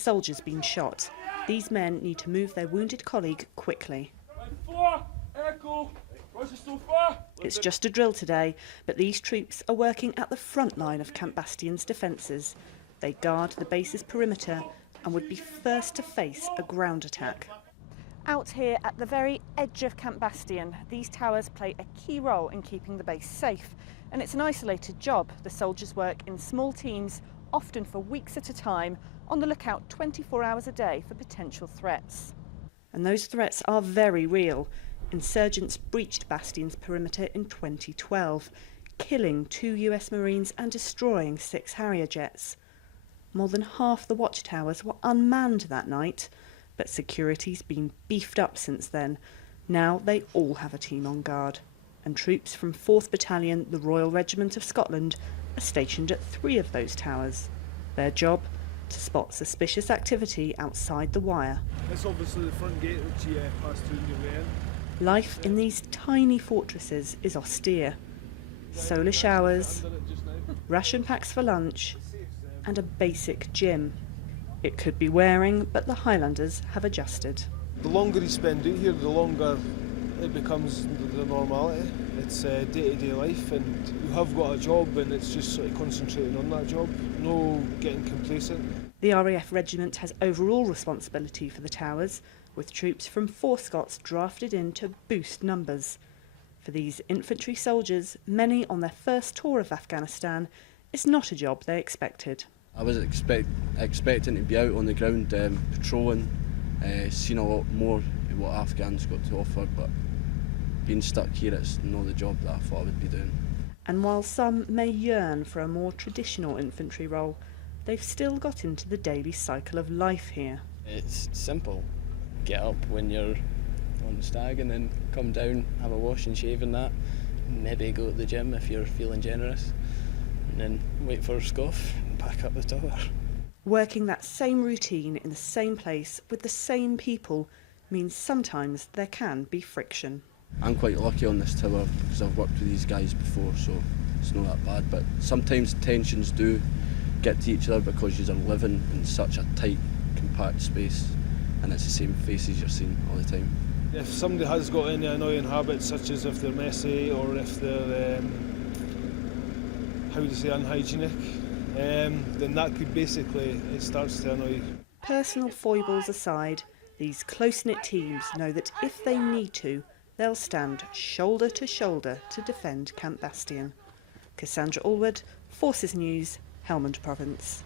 soldier's been shot. These men need to move their wounded colleague quickly. It's just a drill today, but these troops are working at the front line of Camp Bastion's defences. They guard the base's perimeter and would be first to face a ground attack. Out here at the very edge of Camp Bastion, these towers play a key role in keeping the base safe. And it's an isolated job. The soldiers work in small teams, often for weeks at a time, on the lookout 24 hours a day for potential threats. And those threats are very real. Insurgents breached Bastion's perimeter in 2012, killing 2 US Marines and destroying 6 Harrier jets. More than half the watchtowers were unmanned that night, but security's been beefed up since then. Now they all have a team on guard. And troops from 4th Battalion, the Royal Regiment of Scotland, are stationed at 3 of those towers. Their job? To spot suspicious activity outside the wire. It's obviously the front gate which you pass through on your way in. Life in these tiny fortresses is austere. Solar showers, ration packs for lunch, and a basic gym. It could be wearing, but the Highlanders have adjusted. The longer you spend out here, the longer it becomes the normality. It's day-to-day life, and you have got a job, and it's just sort of concentrating on that job, no getting complacent. The RAF regiment has overall responsibility for the towers, with troops from 4 Scots drafted in to boost numbers. For these infantry soldiers, many on their first tour of Afghanistan, it's not a job they expected. I was expecting to be out on the ground patrolling, seeing a lot more of what Afghans got to offer, but being stuck here, it's not the job that I thought I would be doing. And while some may yearn for a more traditional infantry role, they've still got into the daily cycle of life here. It's simple. Get up when you're on the stag and then come down, have a wash and shave and that, maybe go to the gym if you're feeling generous, and then wait for a scoff and pack up the tower. Working that same routine in the same place with the same people means sometimes there can be friction. I'm quite lucky on this tower because I've worked with these guys before, so it's not that bad, but sometimes tensions do get to each other because you're living in such a tight, compact space, and it's the same faces you're seeing all the time. If somebody has got any annoying habits, such as if they're messy or if they're, unhygienic, then that could basically, it starts to annoy you. Personal foibles aside, these close-knit teams know that if they need to, they'll stand shoulder to shoulder to defend Camp Bastion. Cassandra Allwood, Forces News, Helmand Province.